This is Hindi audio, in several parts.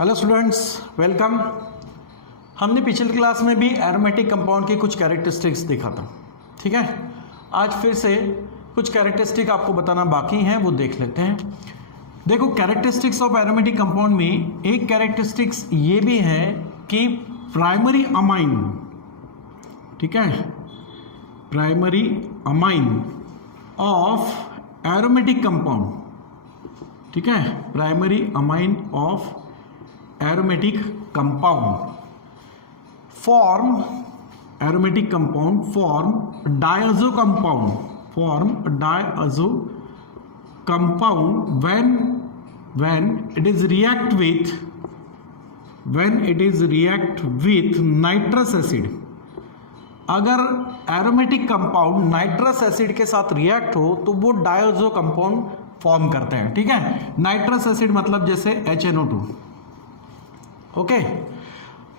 Hello students, welcome. हमने पिछली क्लास में भी एरोमेटिक कंपाउंड की कुछ कैरेक्टरिस्टिक्स देखा था, ठीक है। आज फिर से कुछ कैरेक्टरिस्टिक आपको बताना बाकी हैं, वो देख लेते हैं। देखो, कैरेक्टरिस्टिक्स ऑफ एरोमेटिक कंपाउंड में एक कैरेक्टरिस्टिक्स ये भी है कि प्राइमरी अमाइन, ठीक है, primary amine of aromatic compound, ठीक है, primary amine of aromatic compound form aromatic compound form diazo compound when it is react with nitrous acid. अगर एरोमेटिक कंपाउंड नाइट्रस एसिड के साथ रिएक्ट हो तो वो डायazो कंपाउंड फॉर्म करते हैं, ठीक है। नाइट्रस एसिड मतलब जैसे HNO2, ओके।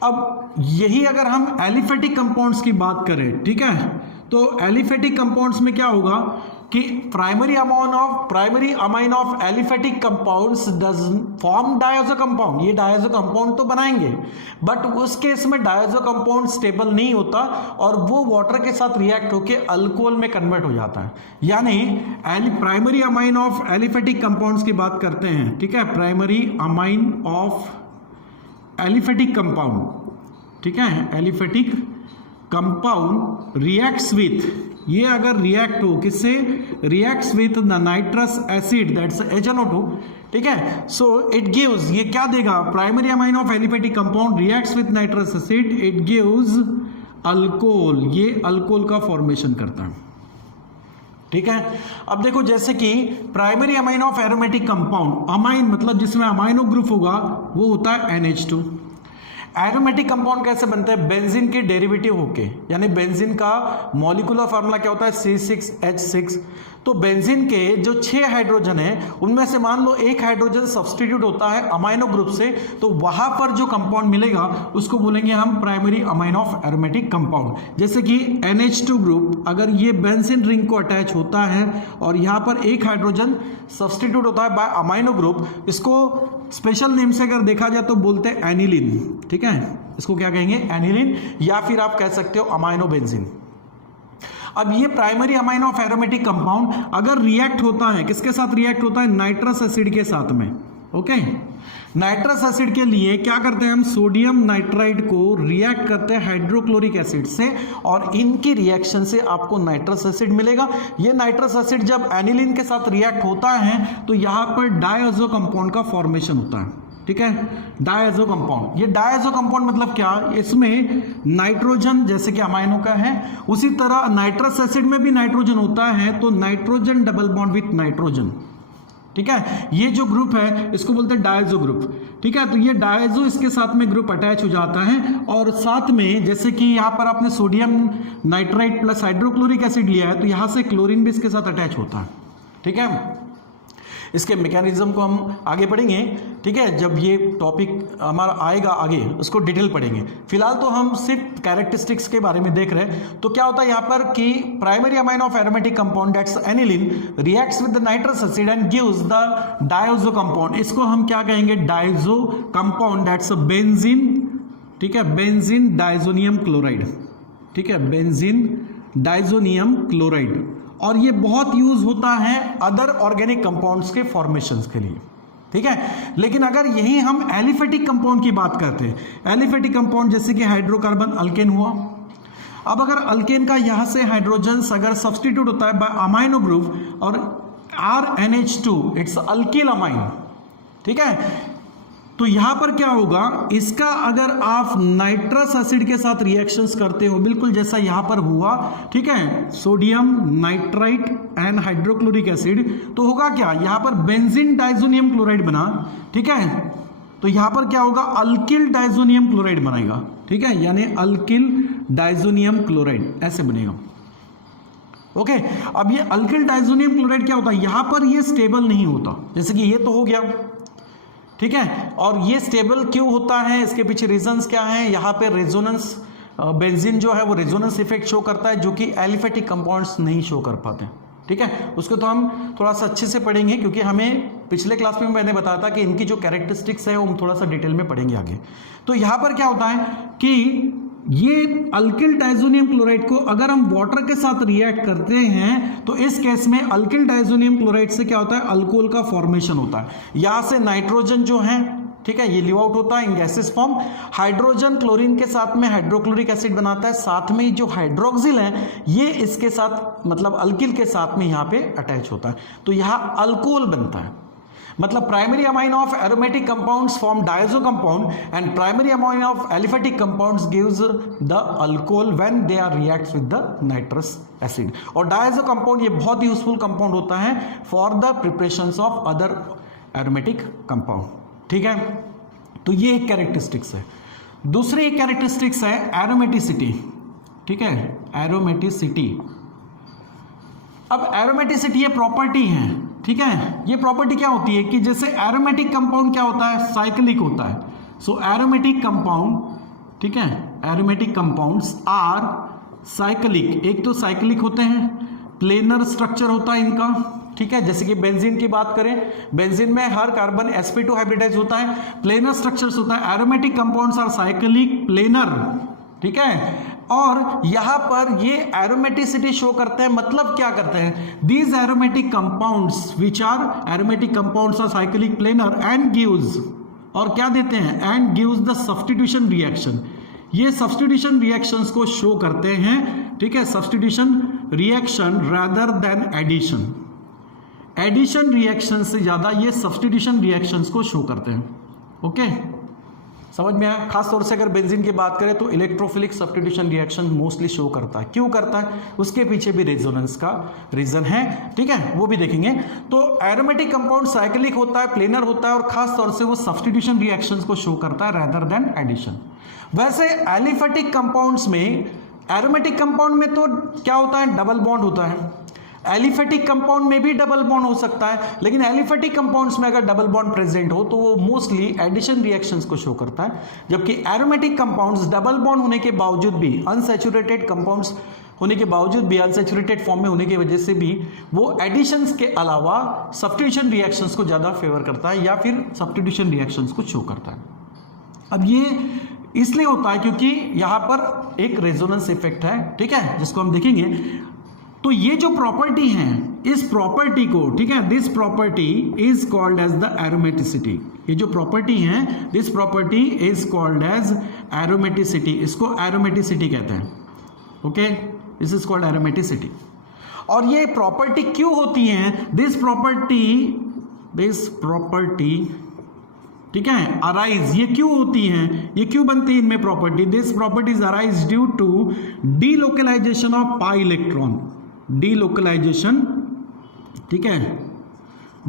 अब यही अगर हम एलिफेटिक कंपाउंड्स की बात करें, ठीक है, तो एलिफेटिक कंपाउंड्स में क्या होगा कि primary amine of aliphatic compounds does form diazo compound. ये डायazो कंपाउंड तो बनाएंगे, बट उस केस में डायazो कंपाउंड स्टेबल नहीं होता और वो वाटर के साथ रिएक्ट होके अल्कोहल में कन्वर्ट हो जाता है। यानी primary amine of aliphatic compounds की बात करते हैं, ठीक है, primary amine of aliphatic compound, ठीक है, एलिफेटिक कंपाउंड रिएक्ट्स विथ, ये अगर रिएक्ट हो किससे, reacts with the nitrous acid that's HNO2, ठीक है। सो इट गिव्स, ये क्या देगा, primary amine of aliphatic compound reacts with nitrous acid, it gives alcohol, ये अल्कोहल का फॉर्मेशन करता है, ठीक है। अब देखो, जैसे कि primary amine of aromatic compound, amine मतलब जिसमें अमाइनो ग्रुप होगा वो होता है NH2। एरोमेटिक कंपाउंड कैसे बनते हैं, बेंजीन के डेरिवेटिव होके, यानी बेंजीन का मॉलिक्यूलर फार्मूला क्या होता है, C6H6। तो बेंजीन के जो 6 हाइड्रोजन है उनमें से मान लो एक हाइड्रोजन सब्सटीट्यूट होता है अमाइनो ग्रुप से, तो वहां पर जो कंपाउंड मिलेगा उसको बोलेंगे हम primary amine of aromatic compound. जैसे कि NH2 ग्रुप, अगर ये बेंजीन रिंग को अटैच होता है और यहाँ पर एक हाइड्रोजन सब्सटीट्यूट होता है बाय अमाइनो ग्रुप, इसको स्पेशल नेम से अगर देखा जाए तो बोलते हैं एनिलीन, ठीक है, इसको क्या कहेंगे, एनिलीन, या फिर आप कह सकते हो अमाइनो बेंजीन। अब ये primary amine of aromatic compound अगर रिएक्ट होता है, किसके साथ रिएक्ट होता है, नाइट्रस एसिड के साथ में, ओके। नाइट्रस एसिड के लिए क्या करते हैं हम, सोडियम नाइट्राइड को रिएक्ट करते हैं हाइड्रोक्लोरिक एसिड से और इनकी रिएक्शन से आपको नाइट्रस एसिड मिलेगा। ये नाइट्रस एसिड जब एनिलीन के साथ रिएक्ट होता है तो यहां पर डायazो कंपाउंड का फॉर्मेशन होता है, ठीक है, डायazो कंपाउंड। ये डायazो कंपाउंड मतलब क्या, इसमें नाइट्रोजन जैसे कि अमाइनो का है, उसी तरह नाइट्रस एसिड में भी नाइट्रोजन होता है, तो nitrogen double bond with nitrogen, ठीक है। ये जो ग्रुप है इसको बोलते हैं डायazो ग्रुप, ठीक है। तो ये डायazो इसके साथ में ग्रुप अटैच हो जाता है और साथ में जैसे कि यहाँ पर आपने sodium nitride plus hydrochloric acid लिया है तो यहाँ से क्लोरीन भी इसके साथ अटैच होता है, ठीक है। इसके मैकेनिज्म को हम आगे पढ़ेंगे, ठीक है, जब ये टॉपिक हमारा आएगा आगे उसको डिटेल पढ़ेंगे। फिलहाल तो हम सिर्फ कैरेक्टरिस्टिक्स के बारे में देख रहे हैं। तो क्या होता है यहाँ पर कि primary amine of aromatic compound that's aniline reacts with the nitrous acid and gives the diazo compound. इसको हम क्या कहेंगे, डायazो कंपाउंड दैट्स बेंजीन, ठीक है, बेंजीन डाइजोनियम क्लोराइड, ठीक है, बेंजीन डाइजोनियम क्लोराइड। और ये बहुत यूज होता है अदर ऑर्गेनिक कंपाउंड्स के फॉर्मेशंस के लिए, ठीक है। लेकिन अगर यही हम एलिफेटिक कंपाउंड की बात करते हैं, एलिफेटिक कंपाउंड जैसे कि हाइड्रोकार्बन अल्केन हुआ। अब अगर अल्केन का यहां से हाइड्रोजन अगर सब्सटीट्यूट होता है बाय अमाइनो ग्रुप और RNH2, इट्स अल्किल अमाइन, ठीक है, तो यहां पर क्या होगा, इसका अगर आप नाइट्रस एसिड के साथ रिएक्शंस करते हो बिल्कुल जैसा यहां पर हुआ, ठीक है, sodium nitrite and hydrochloric acid, तो होगा क्या, यहां पर बेंजीन डाइजोनियम क्लोराइड बना, ठीक है। तो यहां पर क्या होगा, अल्किल डाइजोनियम क्लोराइड बनाएगा, ठीक है, यानी अल्किल डाइजोनियम क्लोराइड ऐसे बनेगा, ओके। अब ये अल्किल डाइजोनियम क्लोराइड क्या होता है, यहां पर ये स्टेबल नहीं होता, जैसे कि ये तो हो गया, ठीक है। और ये स्टेबल क्यों होता है, इसके पीछे रीजंस क्या हैं, यहाँ पे रेजोनेंस बेंजीन जो है वो रेजोनेंस इफेक्ट शो करता है जो कि एलिफेटिक कंपाउंड्स नहीं शो कर पाते, ठीक है। उसको तो हम थोड़ा सा अच्छे से पढ़ेंगे क्योंकि हमें पिछले क्लास में मैंने बताया था कि इनकी जो कैरेक्टरिस्टिक्स है वो हम थोड़ा सा डिटेल में पढ़ेंगे आगे। तो यहां पर क्या होता है कि ये अल्किल डायजोनियम क्लोराइड को अगर हम वाटर के साथ रिएक्ट करते हैं तो इस केस में अल्किल डायजोनियम क्लोराइड से क्या होता है, अल्कोहल का फॉर्मेशन होता है। यहां से नाइट्रोजन जो है, ठीक है, ये लीव आउट होता है इन गैसेस फॉर्म। हाइड्रोजन क्लोरीन के साथ में हाइड्रोक्लोरिक एसिड बनाता है, साथ में जो हाइड्रोक्सिल है ये इसके साथ मतलब अल्किल के साथ में यहां पे अटैच होता है, तो यहां अल्कोहल बनता है। मतलब primary amine of aromatic compounds form diazo compound and primary amine of aliphatic compounds gives the alcohol when they are reacts with the nitrous acid. और डायजो कंपाउंड ये बहुत ही यूजफुल कंपाउंड होता है for the preparations of other aromatic compound, ठीक है। तो ये एक कैरेक्टरिस्टिक्स है। दूसरी एक कैरेक्टरिस्टिक्स है एरोमेटिसिटी, ठीक है, एरोमेटिसिटी। अब एरोमेटिसिटी ये प्रॉपर्टी है, ठीक है। ये प्रॉपर्टी क्या होती है कि जैसे एरोमेटिक कंपाउंड क्या होता है, साइक्लिक होता है। सो एरोमेटिक कंपाउंड, ठीक है, एरोमेटिक कंपाउंड्स आर साइक्लिक। एक तो साइक्लिक होते हैं, प्लेनर स्ट्रक्चर होता है इनका, ठीक है। जैसे कि बेंजीन की बात करें, बेंजीन में हर कार्बन sp2 हाइब्रिडाइज होता है, प्लेनर स्ट्रक्चर्स होता है। Aromatic compounds are cyclic planar, ठीक है। और यहां पर ये एरोमेटिसिटी शो करते हैं, मतलब क्या करते हैं, these aromatic compounds which are aromatic compounds are cyclic planar and gives, और क्या देते हैं, and gives the substitution reaction. ये सब्स्टिट्यूशन रिएक्शंस को शो करते हैं, ठीक है, substitution reaction rather than addition. Addition reaction से ज्यादा ये सब्स्टिट्यूशन रिएक्शंस को शो करते हैं, ओके, समझ में आया। खासतौर से अगर बेंजीन की बात करें तो electrophilic substitution reaction mostly show करता है। क्यों करता है, उसके पीछे भी रेजोनेंस का रीजन है, ठीक है, वो भी देखेंगे। तो एरोमेटिक कंपाउंड साइक्लिक होता है, प्लेनर होता है, और खासतौर से वो सब्स्टिट्यूशन रिएक्शंस को शो करता है रादर देन एडिशन। वैसे एलिफेटिक कंपाउंड्स में, एरोमेटिक कंपाउंड में तो क्या होता है, डबल बॉन्ड होता है। एलिफेटिक कंपाउंड में भी डबल बॉन्ड हो सकता है, लेकिन एलिफेटिक कंपाउंड्स में अगर डबल बॉन्ड प्रेजेंट हो तो वो मोस्टली एडिशन रिएक्शंस को शो करता है। जबकि एरोमेटिक कंपाउंड्स डबल बॉन्ड होने के बावजूद भी, अनसैचुरेटेड कंपाउंड्स होने के बावजूद भी, अनसैचुरेटेड फॉर्म में होने की वजह से भी वो एडिशंस के अलावा सब्स्टिट्यूशन रिएक्शंस को ज्यादा फेवर करता है या फिर सब्स्टिट्यूशन रिएक्शंस को शो करता है। अब ये इसलिए होता है क्योंकि यहां पर एक रेजोनेंस इफेक्ट है, ठीक है, जिसको हम देखेंगे। तो ये जो प्रॉपर्टी है, इस प्रॉपर्टी को, ठीक है, this property is called as the aromaticity. ये जो प्रॉपर्टी है, this property is called as aromaticity. इसको एरोमेटिसिटी कहते हैं, okay, this is called aromaticity. और ये प्रॉपर्टी क्यों होती है, दिस प्रॉपर्टी, ठीक है, अराइज, ये क्यों होती हैं, ये क्यों बनती है इनमें property, this properties arise due to delocalization of pi electron. Delocalization, ठीक है,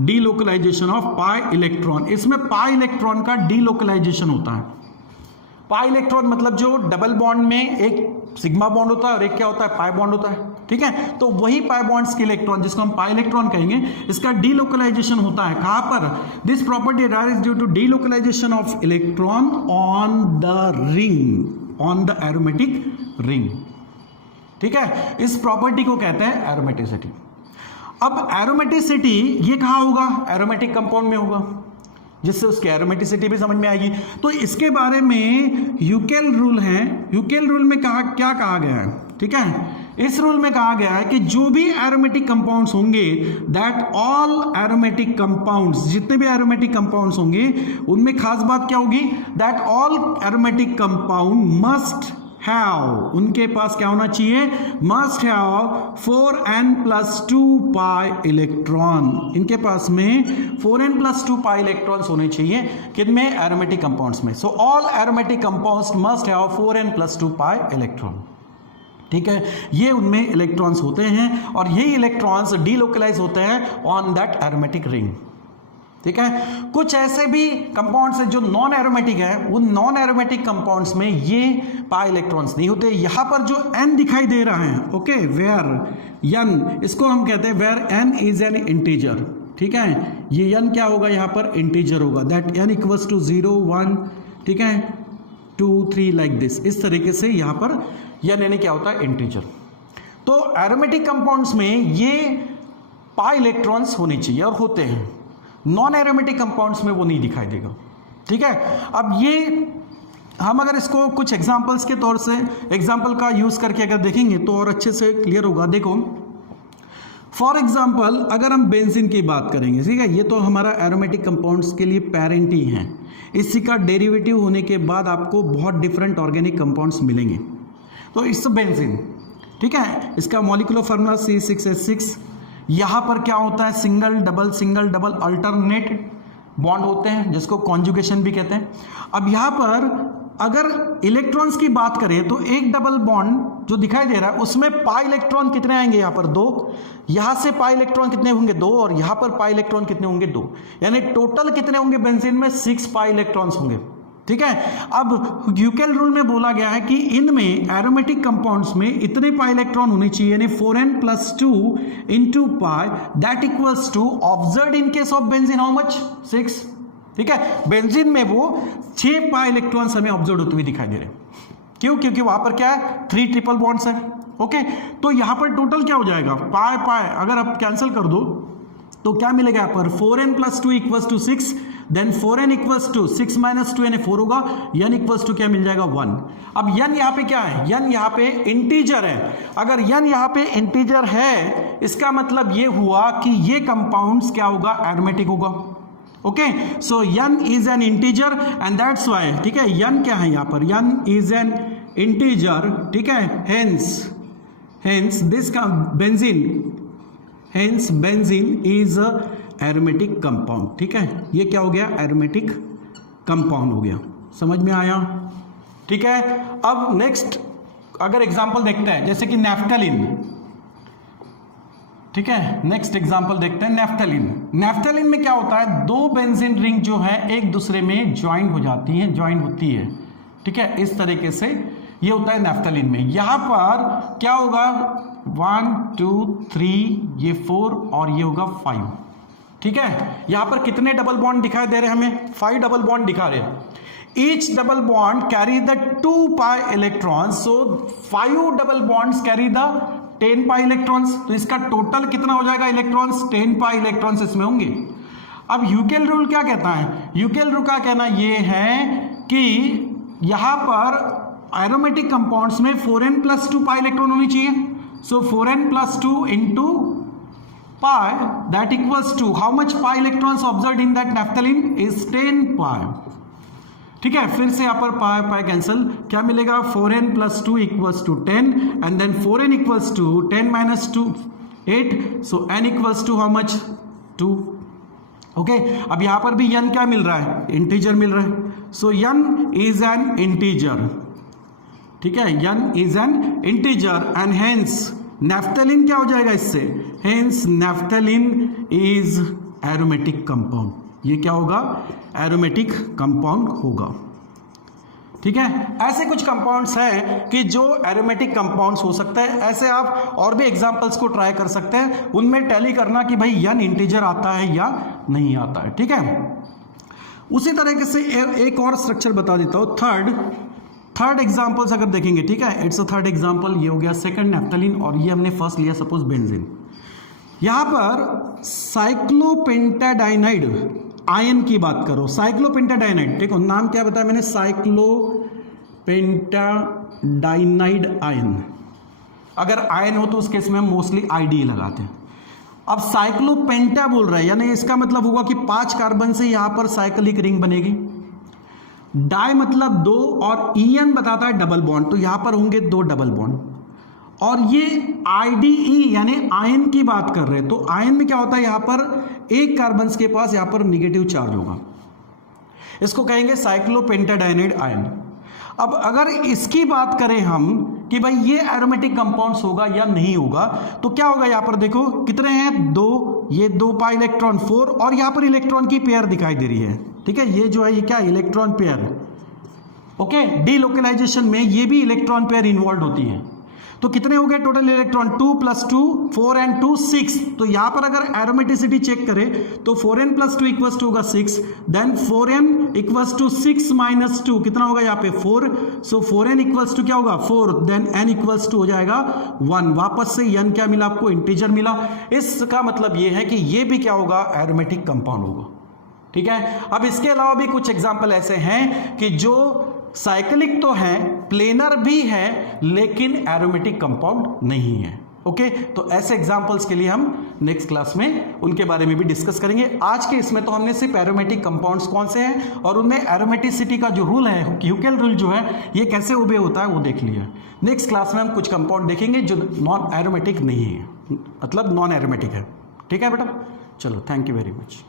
डीलोकलाइजेशन ऑफ पाई इलेक्ट्रॉन। इसमें पाई इलेक्ट्रॉन का डीलोकलाइजेशन होता है। पाई इलेक्ट्रॉन मतलब जो डबल बॉन्ड में एक सिग्मा बॉन्ड होता है और एक क्या होता है, पाई बॉन्ड होता है, ठीक है। तो वही पाई बॉन्ड्स के इलेक्ट्रॉन, जिसको हम पाई इलेक्ट्रॉन कहेंगे, इसका डीलोकलाइजेशन होता है। कहां पर, this property arise due to delocalization of electron on the ring, on the aromatic ring, ठीक है। इस प्रॉपर्टी को कहते हैं एरोमेटिसिटी। अब एरोमेटिसिटी ये कहां होगा, एरोमेटिक कंपाउंड में होगा, जिससे उसकी एरोमेटिसिटी भी समझ में आएगी। तो इसके बारे में यूकेल रूल है, यूकेल रूल में क्या कहा गया है, ठीक है। इस रूल में कहा गया है कि जो भी एरोमेटिक कंपाउंड्स होंगे, दैट ऑल एरोमेटिक कंपाउंड्स, जितने भी एरोमेटिक कंपाउंड्स होंगे उनमें खास बात क्या होगी, that all aromatic compound must have, उनके पास क्या होना चाहिए, must have 4n+2 pi electron. इनके पास में 4n+2 पाई इलेक्ट्रॉन्स होने चाहिए, किनमें, एरोमेटिक कंपाउंड्स में। So all aromatic compounds must have 4n+2 pi electron, ठीक है। ये उनमें इलेक्ट्रॉन्स होते हैं और यही इलेक्ट्रॉन्स डीलोकलाइज होते हैं ऑन दैट एरोमेटिक रिंग, ठीक है। कुछ ऐसे भी कंपाउंड्स हैं जो नॉन एरोमेटिक है, उन नॉन एरोमेटिक कंपाउंड्स में ये पाई इलेक्ट्रॉन्स नहीं होते। यहां पर जो n दिखाई दे रहा है, ओके, वेयर n, इसको हम कहते हैं where n is an integer, ठीक है। ये n क्या होगा, यहां पर इंटीजर होगा, दैट n = 0 1, ठीक है, 2 3 लाइक दिस। इस तरीके से यहां पर n क्या होता है, इंटीजर। तो एरोमेटिक कंपाउंड्स में ये पाई इलेक्ट्रॉन्स होने चाहिए और होते हैं। नॉन एरोमेटिक कंपाउंड्स में वो नहीं दिखाई देगा। ठीक है, अब ये हम अगर इसको कुछ एग्जांपल्स के तौर से एग्जांपल का यूज करके अगर देखेंगे तो और अच्छे से क्लियर होगा। देखो फॉर एग्जांपल अगर हम बेंजीन की बात करेंगे, ठीक है, ये तो हमारा एरोमेटिक कंपाउंड्स के लिए पेरेंट ही है, इसी का डेरिवेटिव होने के बाद आपको बहुत डिफरेंट ऑर्गेनिक कंपाउंड्स मिलेंगे। तो इट्स बेंजीन, ठीक है, इसका मॉलिक्यूलर फार्मूला C6H6। यहाँ पर क्या होता है, सिंगल डबल अल्टरनेट बॉन्ड होते हैं जिसको कॉन्जुगेशन भी कहते हैं। अब यहाँ पर अगर इलेक्ट्रॉन्स की बात करें तो एक डबल बॉन्ड जो दिखाई दे रहा है उसमें पाई इलेक्ट्रॉन कितने आएंगे, यहाँ पर 2, यहाँ से पाई इलेक्ट्रॉन कितने होंगे 2, और यहाँ पर पाई इलेक्ट्रॉन कितने होंगे 2, यानी टोटल कितने होंगे बेंजीन में 6 पाई इलेक्ट्रॉन्स होंगे। ठीक है, अब ह्यूकेल रूल में बोला गया है कि इनमें एरोमेटिक कंपाउंड्स में इतने पाई इलेक्ट्रॉन होने चाहिए, यानी 4n+2 into pi that equals to observed in case of benzene how much 6। ठीक है, बेंजीन में वो 6 पाई इलेक्ट्रॉन्स हमें ऑब्जर्व होते हुए दिखाई दे रहे हैं। क्यों? क्योंकि वहां पर क्या है 3 ट्रिपल बॉन्ड्स है। ओके, तो यहां पर टोटल क्या हो जाएगा, पाई पाई अगर आप कैंसिल कर दो तो क्या मिलेगा यहाँ पर 4n+2 equals to 6, then 4n equals to 6 - 2 यानी 4 होगा, n इक्वल्स टू क्या मिल जाएगा 1। अब n यहाँ पे क्या है, n यहाँ पे इंटीजर है। अगर n यहाँ पे इंटीजर है इसका मतलब ये हुआ कि ये कंपाउंड्स क्या होगा, एरोमेटिक होगा। Okay, so n is an integer and that's why, ठीक है, n क्या है यहाँ पर, n इज एन इंटीजर, ठीक है, hence this benzene is aromatic compound. ठीक है, ये क्या हो गया, एरोमेटिक कंपाउंड हो गया। समझ में आया? ठीक है, अब नेक्स्ट अगर एग्जांपल देखते हैं जैसे कि नैफ्थलीन। ठीक है, नेक्स्ट एग्जांपल देखते हैं नैफ्थलीन में क्या होता है, 2 बेंजीन रिंग जो है एक दूसरे में ज्वाइन होती है। ठीक है, इस तरीके से ये होता है नैफ्थलीन में। यहां पर क्या होगा 1 2 3 ये 4 और ये होगा 5। ठीक है, यहां पर कितने डबल बॉन्ड दिखाई दे रहे हैं हमें, 5 डबल बॉन्ड दिखा रहे हैं। Each double bond carry the 2 pi electrons, so 5 double bonds carry the 10 pi electrons. तो इसका टोटल कितना हो जाएगा इलेक्ट्रॉन्स, 10 पाई इलेक्ट्रॉन्स इसमें होंगे। अब ह्यूकेल रूल क्या कहता है, ह्यूकेल रूल का कहना ये है कि यहां पर एरोमेटिक कंपाउंड्स में 4n+2 पाई इलेक्ट्रॉन होनी चाहिए। So 4n+2 into pi that equals to how much pi electrons observed in that naphthalene is 10 pi. ठीक है, फिर से यहाँ पर पाई पाई कैंसिल, क्या मिलेगा 4n+2 equals to 10 and then 4n equals to 10 - 2 8, so n equals to how much 2। Okay, अब यहाँ पर भी n क्या मिल रहा है, इंटीजर मिल रहा है। सो n इज एन इंटीजर। ठीक है, n is an integer and hence naphthalene क्या हो जाएगा इससे, hence naphthalene is aromatic compound. ये क्या होगा, एरोमेटिक कंपाउंड होगा। ठीक है, ऐसे कुछ कंपाउंड्स हैं कि जो एरोमेटिक कंपाउंड्स हो सकते हैं। ऐसे आप और भी एग्जांपल्स को ट्राई कर सकते हैं, उनमें टैली करना कि भाई n इंटीजर आता है या नहीं आता है। ठीक है, उसी तरीके से एक और स्ट्रक्चर बता देता हूं, थर्ड एग्जांपल्स अगर देखेंगे। ठीक है, इट्स अ थर्ड एग्जांपल, ये हो गया सेकंड नैफ्थलीन और ये हमने फर्स्ट लिया सपोज बेंजीन। यहां पर साइक्लोपेंटाडाइनाइड आयन की बात करो, साइक्लोपेंटाडाइनाइड, देखो नाम क्या बताया मैंने, साइक्लोपेंटाडाइनाइड आयन। अगर आयन हो तो उस केस में हम मोस्टली आईडी लगाते हैं। अब साइक्लोपेंटा बोल रहा है, यानी इसका मतलब होगा कि 5 कार्बन से यहां पर साइक्लिक रिंग बनेगी। डाई मतलब 2 और ईएन बताता है डबल बॉन्ड, तो यहां पर होंगे 2 डबल बॉन्ड। और ये आईडीई यानी आयन की बात कर रहे हैं, तो आयन में क्या होता है, यहां पर एक कार्बन के पास यहां पर निगेटिव चार्ज होगा, इसको कहेंगे साइक्लोपेंटाडाइनाइड आयन। अब अगर इसकी बात करें हम कि भाई ये एरोमेटिक कंपाउंड्स होगा या नहीं होगा, तो क्या होगा, यहां पर देखो कितने हैं 2, ये 2 पाई इलेक्ट्रॉन 4 और यहां पर इलेक्ट्रॉन की पेयर दिखाई दे रही है। ठीक है, ये जो है ये क्या इलेक्ट्रॉन पेयर है। ओके, डीलोकलाइजेशन में ये भी इलेक्ट्रॉन पेयर इन्वॉल्व होती है। तो कितने हो गए टोटल इलेक्ट्रॉन 2 + 2 4 and 2 6। तो यहां पर अगर एरोमेटिसिटी चेक करें तो 4n + 2 = होगा 6, देन 4n = 6 - 2 कितना होगा यहाँ पे 4। सो 4n = क्या होगा 4, देन n = हो जाएगा 1। वापस से n क्या मिला आपको, इंटीजर मिला। इसका मतलब ये है कि ये भी क्या होगा, एरोमेटिक कंपाउंड होगा। ठीक है, अब इसके अलावा भी कुछ एग्जाम्पल ऐसे हैं कि जो साइक्लिक तो है, प्लेनर भी है, लेकिन एरोमेटिक कंपाउंड नहीं है। ओके, तो ऐसे एग्जांपल्स के लिए हम नेक्स्ट क्लास में उनके बारे में भी डिस्कस करेंगे। आज के इसमें तो हमने सिर्फ एरोमेटिक कंपाउंड्स कौन से हैं और उनमें एरोमेटिसिटी का जो रूल है, ह्यूकेल रूल जो है, ये कैसे ओबे होता है वो देख लिया। नेक्स्ट क्लास में हम कुछ कंपाउंड देखेंगे जो नॉन एरोमेटिक नहीं है, मतलब नॉन एरोमेटिक है। ठीक है बेटा, चलो, थैंक यू वेरी मच।